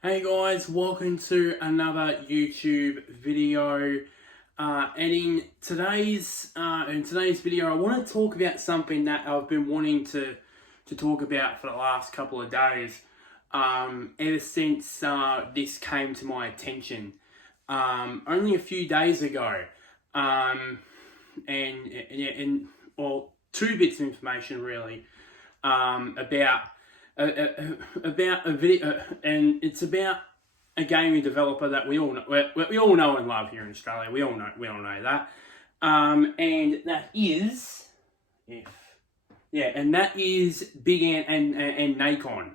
Hey guys, welcome to another YouTube video. In today's video, I want to talk about something that I've been wanting to talk about for the last couple of days. Ever since this came to my attention, only a few days ago, and well, two bits of information really, about a video, and it's about a gaming developer that we all know and love here in Australia. We all know that, and that is that is Big Ant and Nacon.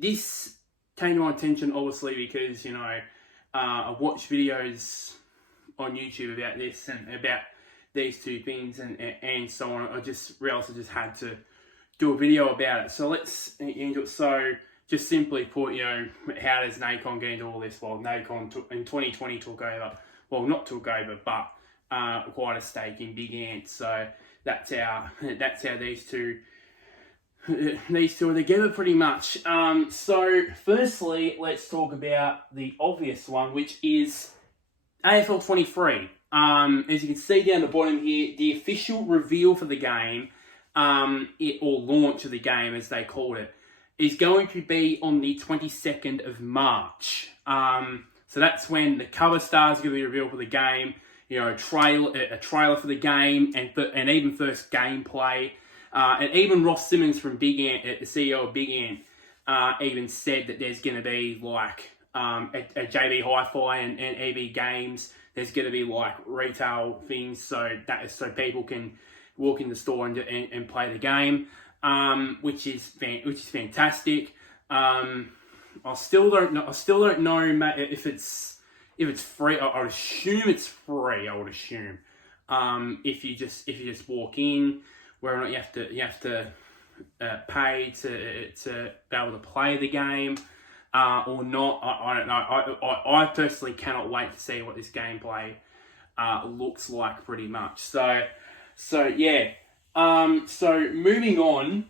This came to my attention obviously because I watched videos on YouTube about this and about these two things and so on. I just realised I just had to do a video about it. So just simply put, how does Nacon get into all this? Well, Nacon in 2020 took over. Well, not took over, but quite a stake in Big Ant. So that's how these two are together pretty much. So firstly, let's talk about the obvious one, which is AFL 23. As you can see down the bottom here, the official reveal for the game, or launch of the game as they called it, is going to be on the 22nd of March. So that's when the cover star is going to be revealed for the game, a trailer for the game, and even first gameplay. And even Ross Simmons from Big Ant, the CEO of Big Ant, even said that there's going to be like at JB Hi-Fi and EB Games, there's going to be like retail things so people can walk in the store and play the game, which is fantastic. I still don't know if it's free. I would assume it's free. I would assume if you just walk in, whether or not you have to pay to be able to play the game. Or not, I don't know. I personally cannot wait to see what this gameplay looks like pretty much. So yeah. So moving on.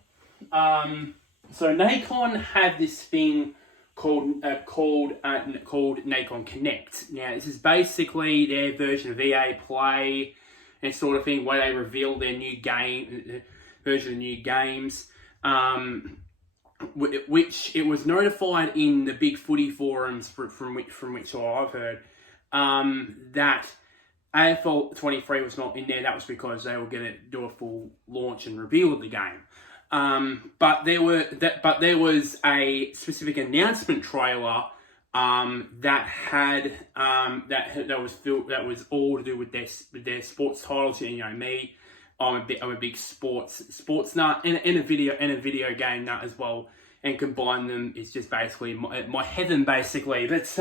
So Nacon have this thing called Nacon Connect. Now this is basically their version of EA Play and sort of thing where they reveal their new game version of new games. Which it was notified in the big footy forums from which I've heard that AFL 23 was not in there. That was because they were going to do a full launch and reveal of the game. But there was a specific announcement trailer that was all to do with their sports titles. Me. I'm a big sports nut and a video game nut as well, and combine them is just basically my heaven basically. But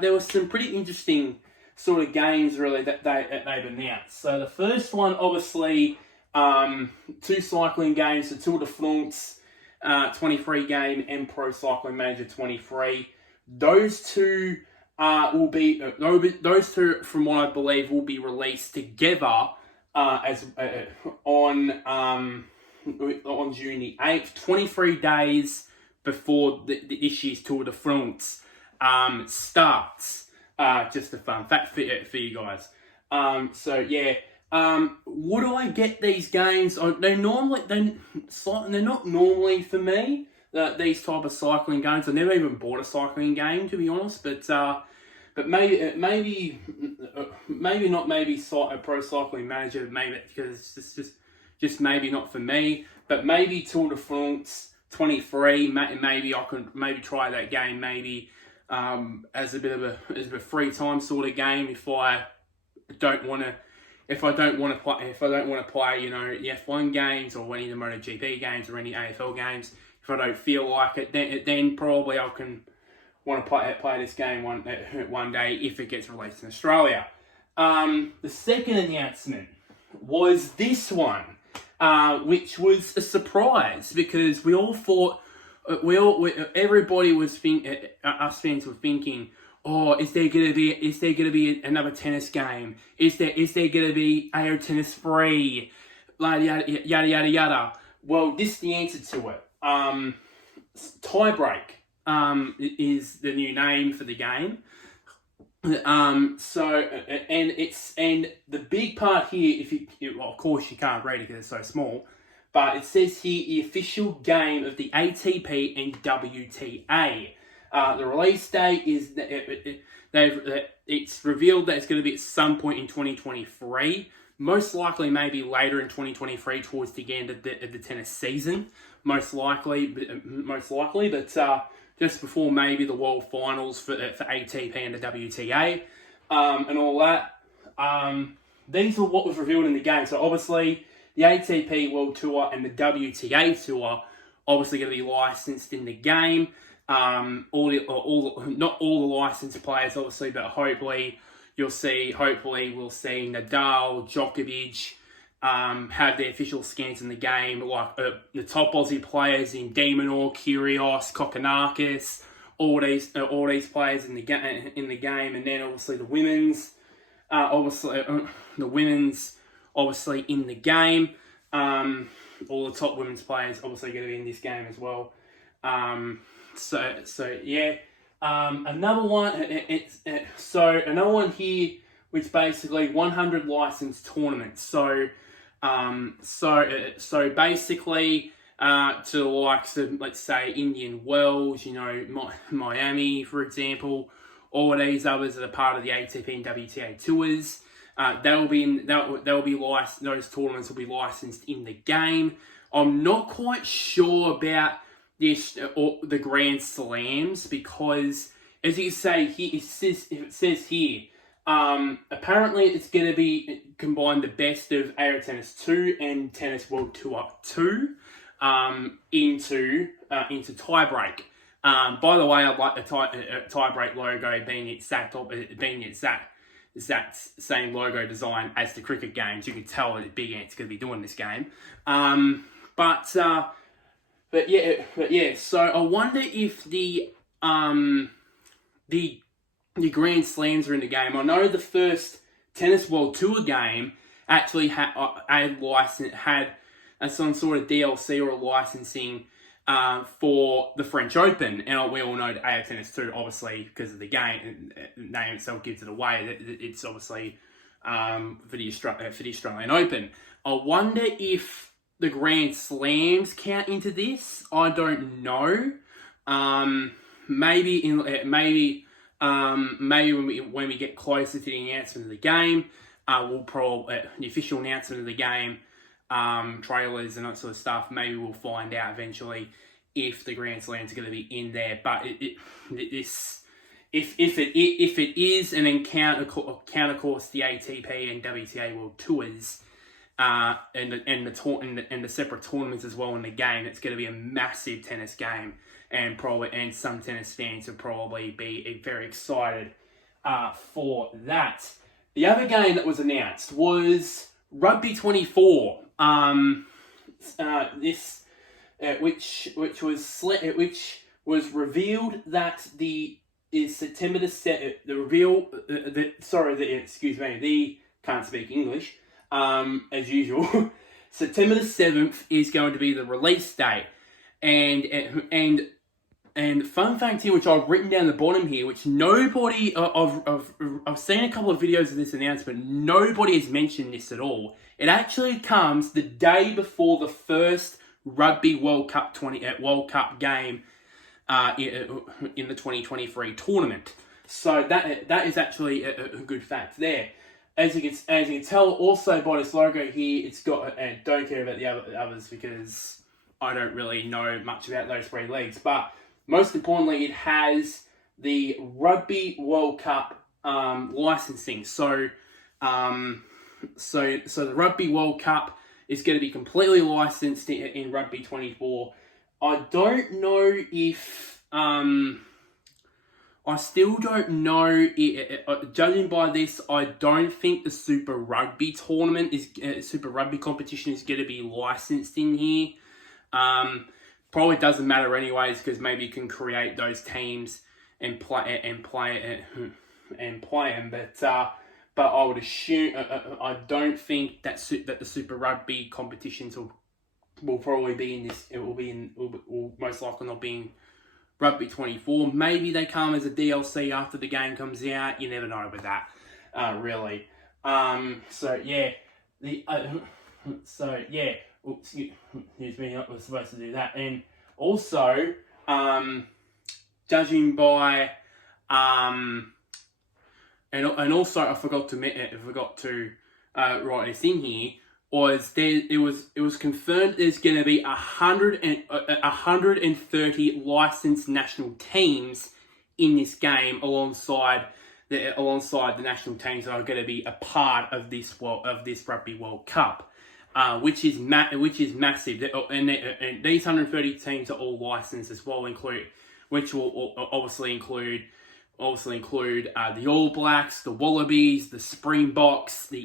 there was some pretty interesting sort of games really that they've announced. So the first one, obviously, two cycling games, the Tour de France 23 game and Pro Cycling Manager 23. Those two. Those two, from what I believe, will be released together on June the 8th, 23 days before this year's Tour de France starts. Just a fun fact for you guys. Would I get these games? They're not normally for me. These type of cycling games. I never even bought a cycling game, to be honest. But maybe not. Maybe a Pro Cycling Manager. Maybe because it's just maybe not for me. But maybe Tour de France 23. Maybe I can try that game. Maybe as a bit of a free time sort of game if I don't want to. If I don't want to play, the F1 games or any of the MotoGP games or any AFL games, if I don't feel like it, then probably I can want to play this game one day if it gets released in Australia. The second announcement was this one, which was a surprise because we all thought, everybody was us fans were thinking, oh, is there gonna be another tennis game? Is there gonna be AO Tennis 3? Yada yada yada yada yada. Well, this is the answer to it. Tiebreak is the new name for the game. And the big part here, well, of course you can't read it because it's so small, but it says here the official game of the ATP and WTA. The release date is it's revealed that it's going to be at some point in 2023. Most likely, maybe later in 2023, towards the end of the tennis season. Most likely, but just before maybe the World Finals for ATP and the WTA, and all that. These are what was revealed in the game. So obviously, the ATP World Tour and the WTA Tour obviously going to be licensed in the game. Not all the licensed players, obviously, but hopefully we'll see Nadal, Djokovic have their official scans in the game, like the top Aussie players in Demonor, Kyrgios, Kokkinakis, all these players in the game, and then obviously the women's, obviously in the game. All the top women's players obviously going to be in this game as well. So yeah. Another one. Another one here, which basically 100 licensed tournaments. So basically, to the likes of, let's say, Indian Wells, Miami, for example, all of these others that are part of the ATP and WTA tours. Those tournaments will be licensed in the game. I'm not quite sure about this or the Grand Slams, because as you say here, it says here, apparently it's going to be combine the best of AO Tennis 2 and Tennis World Tour 2 into Tiebreak. By the way, I like the Tiebreak logo being that same logo design as the cricket games. You can tell that Big Ant's going to be doing this game. But yeah. So I wonder if the Grand Slams are in the game. I know the first Tennis World Tour game actually had some sort of DLC or a licensing for the French Open, and we all know the AFL Tennis 2, obviously, because of the game, the name itself gives it away. It's obviously for the Australian Open. I wonder if the Grand Slams count into this. I don't know. Maybe when we get closer to the announcement of the game, we'll probably the official announcement of the game, trailers and that sort of stuff. Maybe we'll find out eventually if the Grand Slams are going to be in there. But if it is, and then count of course the ATP and WTA World Tours, and the separate tournaments as well in the game, it's going to be a massive tennis game, and some tennis fans will probably be very excited for that. The other game that was announced was Rugby 24. Which was revealed that September the 7th. Can't speak English. As usual, September the 7th is going to be the release date, and fun fact here, which I've written down the bottom here, which nobody I've seen a couple of videos of this announcement. Nobody has mentioned this at all. It actually comes the day before the first Rugby World Cup game in the 2023 tournament. So that is actually a good fact there. As you can tell, also by this logo here, it's got, and don't care about the others because I don't really know much about those three leagues. But most importantly, it has the Rugby World Cup licensing. So the Rugby World Cup is going to be completely licensed in Rugby 24. I don't know if I still don't know. Judging by this, I don't think the Super Rugby tournament Super Rugby competition is going to be licensed in here. Probably doesn't matter anyways, because maybe you can create those teams and play them. But I would assume I don't think that the Super Rugby competitions will will probably be in this. It will most likely not be in Rugby 24. Maybe they come as a DLC after the game comes out. You never know with that, really. So yeah, Oops, excuse me. I was supposed to do that, and also, judging by, and also I forgot to write this in here. It was confirmed there's going to be 130 licensed national teams in this game alongside the national teams that are going to be a part of this Rugby World Cup, which is massive. And these 130 teams are all licensed as well, which will obviously include the All Blacks, the Wallabies, the Springboks, the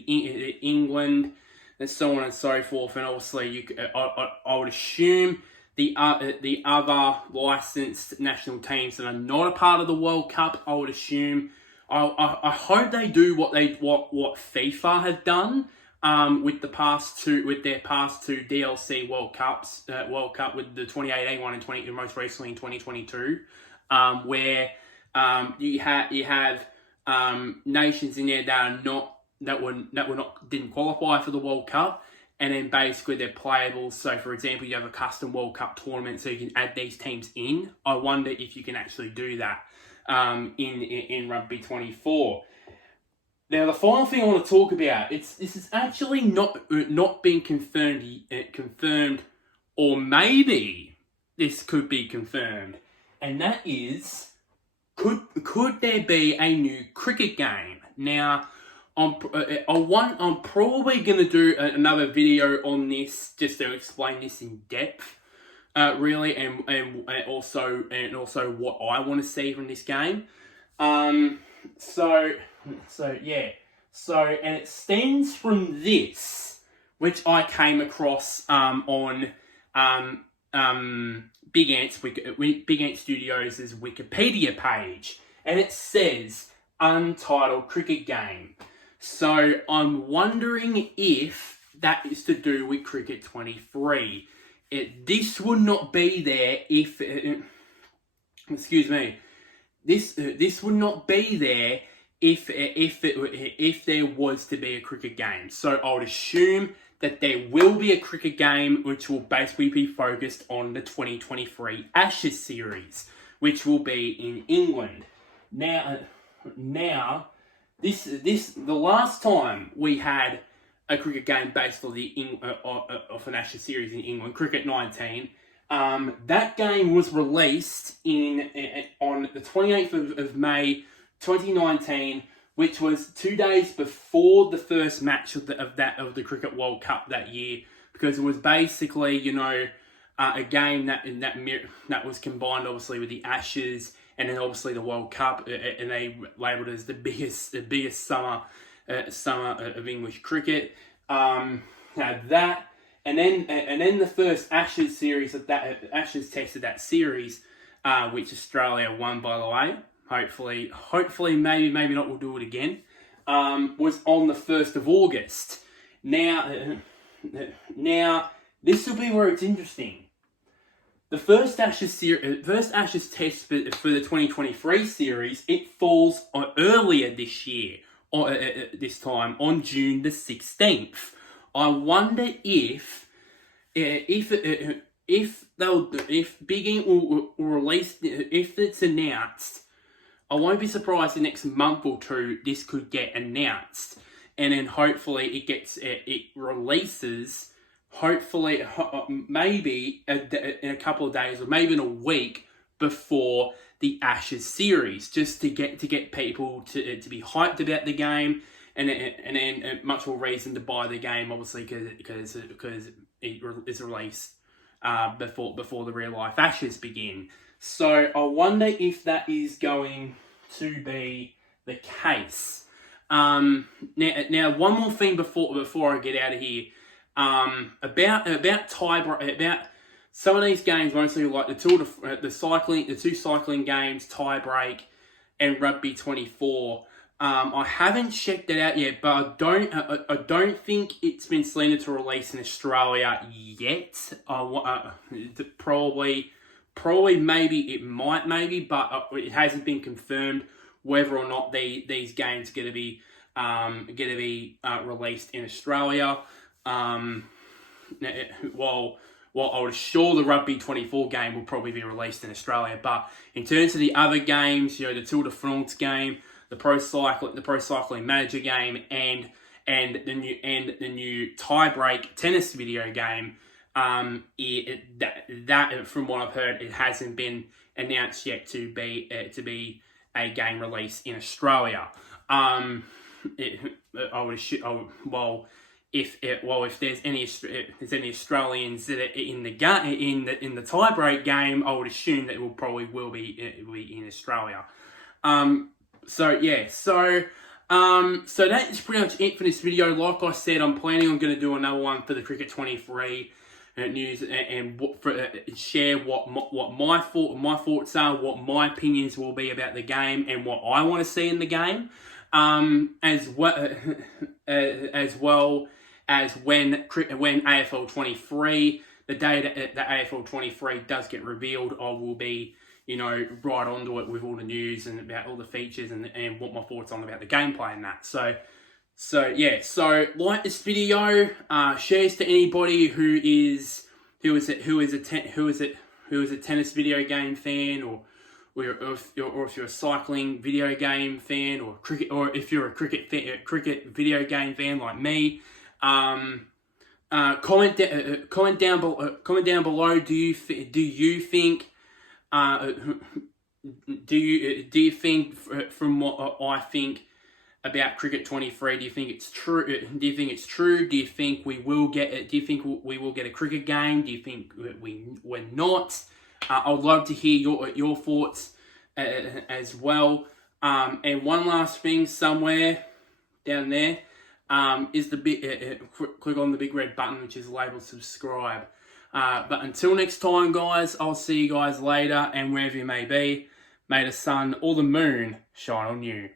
England, and so on and so forth. And obviously, I would assume the other licensed national teams that are not a part of the World Cup, I would assume. I hope they do what FIFA have done with their past two DLC World Cups, World Cup with the 2018 one and most recently in 2022, where you have nations in there that didn't qualify for the World Cup, and then basically they're playable. So, for example, you have a custom World Cup tournament, so you can add these teams in. I wonder if you can actually do that in Rugby 24. Now, the final thing I want to talk about, this is actually not being confirmed, or maybe this could be confirmed, and that is, could there be a new cricket game? Now, I'm probably going to do another video on this just to explain this in depth, really, and also what I want to see from this game. And it stems from this, which I came across on Big Ant Studios' Wikipedia page, and it says untitled cricket game. So I'm wondering if that is to do with Cricket 23. This would not be there if excuse me. This would not be there if there was to be a cricket game. So I would assume that there will be a cricket game which will basically be focused on the 2023 Ashes series, which will be in England. Now, the last time we had a cricket game based on of an Ashes series in England, Cricket 19, that game was released on the 28th of May 2019, which was 2 days before the first match of the Cricket World Cup that year, because it was basically a game that was combined obviously with the Ashes and then obviously the World Cup, and they labelled it as the biggest summer of English cricket. That. And then the first Ashes series Ashes test of that series, which Australia won, by the way. Hopefully, maybe not. We'll do it again. Was on the 1st of August. Now, this will be where it's interesting. The first Ashes test for the 2023 series, it falls earlier this year, or this time on June the 16th. I wonder if Big Ink will release, if it's announced, I won't be surprised the next month or two this could get announced, and then hopefully it releases. Hopefully, maybe in a couple of days or maybe in a week before the Ashes series, just to get people to be hyped about the game. And then much more reason to buy the game, obviously, because it is released before the real life Ashes begin. So I wonder if that is going to be the case. Now one more thing before I get out of here, about tiebreak, about some of these games, mostly like the two cycling games, Tiebreak and Rugby 24. I haven't checked it out yet, but I don't think it's been slated to release in Australia yet. Probably, maybe it might, but it hasn't been confirmed whether or not these games are going to be released in Australia. While I was sure the Rugby 24 game will probably be released in Australia, but in terms of the other games, the Tour de France game, the Pro Cycling Manager game, and the new Tiebreak tennis video game, that from what I've heard, it hasn't been announced yet to be a game release in Australia. If there's any Australians that are in the tiebreak game, I would assume that it will be in Australia. So that's pretty much it for this video. Like I said, I'm planning on going to do another one for the Cricket 23 news and share what my thoughts are, what my opinions will be about the game, and what I want to see in the game. As well as when AFL 23, the day that the AFL 23 does get revealed, I will be, right onto it with all the news and about all the features and what my thoughts on about the gameplay and that. So like this video, shares to anybody who is a tennis video game fan, or if you're a cycling video game fan, or cricket, or if you're a cricket video game fan like me. Comment down below. Do you think from what I think about Cricket 23? Do you think it's true? Do you think we will get it? Do you think we will get a cricket game? Do you think we're not? I'd love to hear your thoughts as well. And one last thing, somewhere down there, is the big click on the big red button which is labeled subscribe. But until next time, guys, I'll see you guys later, and wherever you may be, may the sun or the moon shine on you.